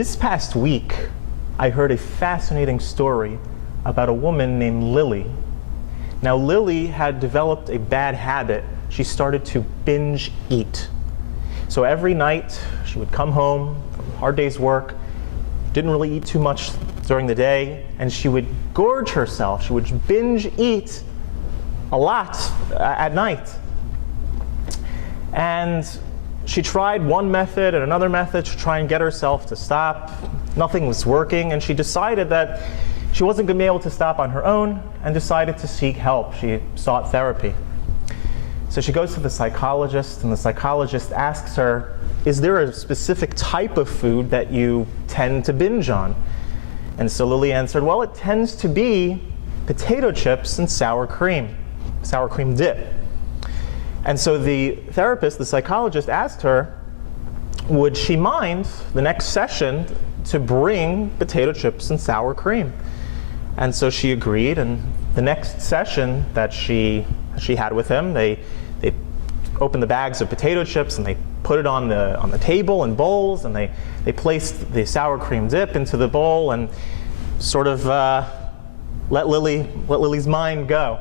This past week, I heard a fascinating story about a woman named Lily. Now, Lily had developed a bad habit. She started to binge eat. So every night, she would come home from a hard day's work, didn't really eat too much during the day, and she would gorge herself. She would binge eat a lot at night. And she tried one method and another method to try and get herself to stop. Nothing was working, and she decided that she wasn't going to be able to stop on her own and decided to seek help. She sought therapy. So she goes to the psychologist, and the psychologist asks her, is there a specific type of food that you tend to binge on? And so Lily answered, well, it tends to be potato chips and sour cream dip. And so the therapist, the psychologist, asked her, would she mind the next session to bring potato chips and sour cream? And so she agreed, and the next session that she had with him, they opened the bags of potato chips and they put it on the table in bowls, and they placed the sour cream dip into the bowl and sort of let Lily's mind go.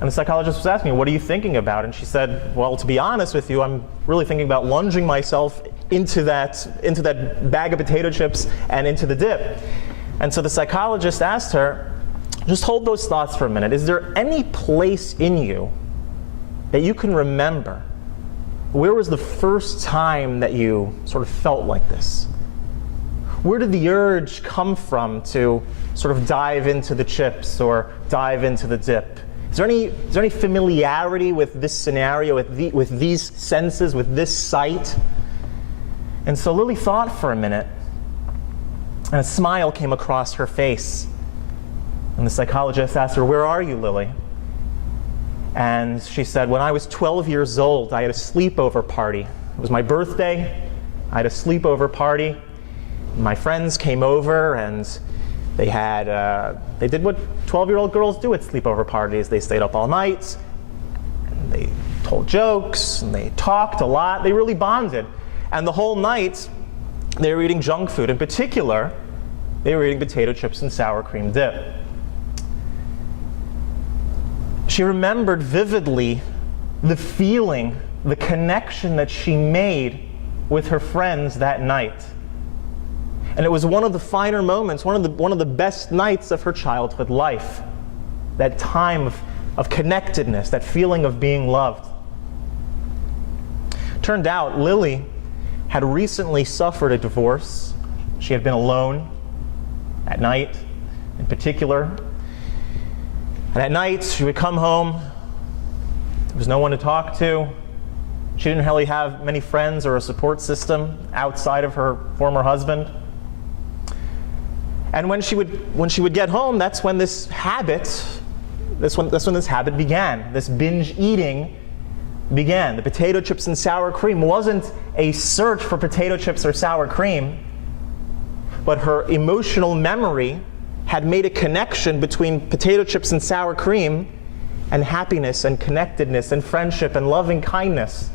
And the psychologist was asking me, what are you thinking about? And she said, well, to be honest with you, I'm really thinking about lunging myself into that bag of potato chips and into the dip. And so the psychologist asked her, just hold those thoughts for a minute. Is there any place in you that you can remember? Where was the first time that you sort of felt like this? Where did the urge come from to sort of dive into the chips or dive into the dip? Is there any familiarity with this scenario, with these senses, with this sight? And so Lily thought for a minute, and a smile came across her face. And the psychologist asked her, where are you, Lily? And she said, when I was 12 years old, I had a sleepover party. It was my birthday. I had a sleepover party. My friends came over, and they did what 12-year-old girls do at sleepover parties. They stayed up all night, and they told jokes, and they talked a lot. They really bonded. And the whole night, they were eating junk food. In particular, they were eating potato chips and sour cream dip. She remembered vividly the feeling, the connection that she made with her friends that night. And it was one of the finer moments, one of the best nights of her childhood life. That time of connectedness, that feeling of being loved. Turned out Lily had recently suffered a divorce. She had been alone at night, in particular. And at night, she would come home. There was no one to talk to. She didn't really have many friends or a support system outside of her former husband. And when she would get home, that's when this habit began. This binge eating began. The potato chips and sour cream wasn't a search for potato chips or sour cream, but her emotional memory had made a connection between potato chips and sour cream and happiness and connectedness and friendship and loving kindness.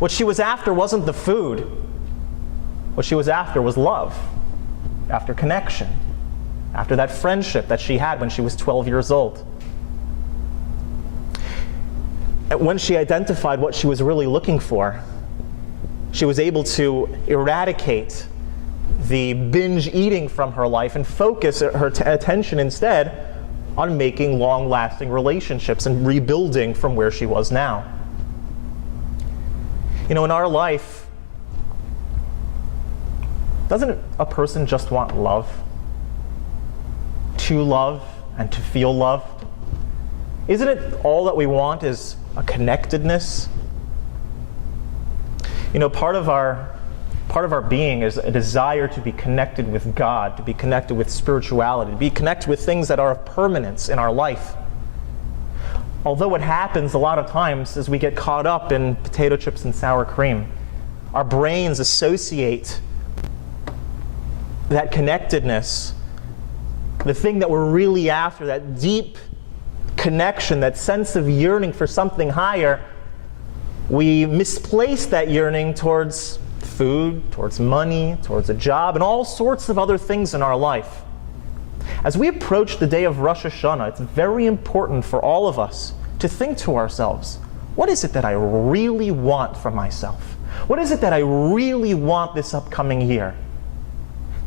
What she was after wasn't the food. What she was after was love, after connection, after that friendship that she had when she was 12 years old. And when she identified what she was really looking for, she was able to eradicate the binge eating from her life and focus her attention instead on making long-lasting relationships and rebuilding from where she was now. You know, in our life, doesn't a person just want love? To love and to feel loved? Isn't it all that we want is a connectedness? You know, part of our being is a desire to be connected with God, to be connected with spirituality, to be connected with things that are of permanence in our life. Although what happens a lot of times is we get caught up in potato chips and sour cream. Our brains associate that connectedness, the thing that we're really after, that deep connection, that sense of yearning for something higher, we misplace that yearning towards food, towards money, towards a job, and all sorts of other things in our life. As we approach the day of Rosh Hashanah, it's very important for all of us to think to ourselves, what is it that I really want from myself? What is it that I really want this upcoming year?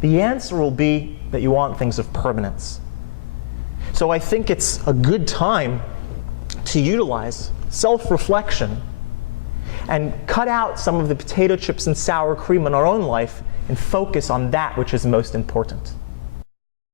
The answer will be that you want things of permanence. So I think it's a good time to utilize self-reflection and cut out some of the potato chips and sour cream in our own life and focus on that which is most important.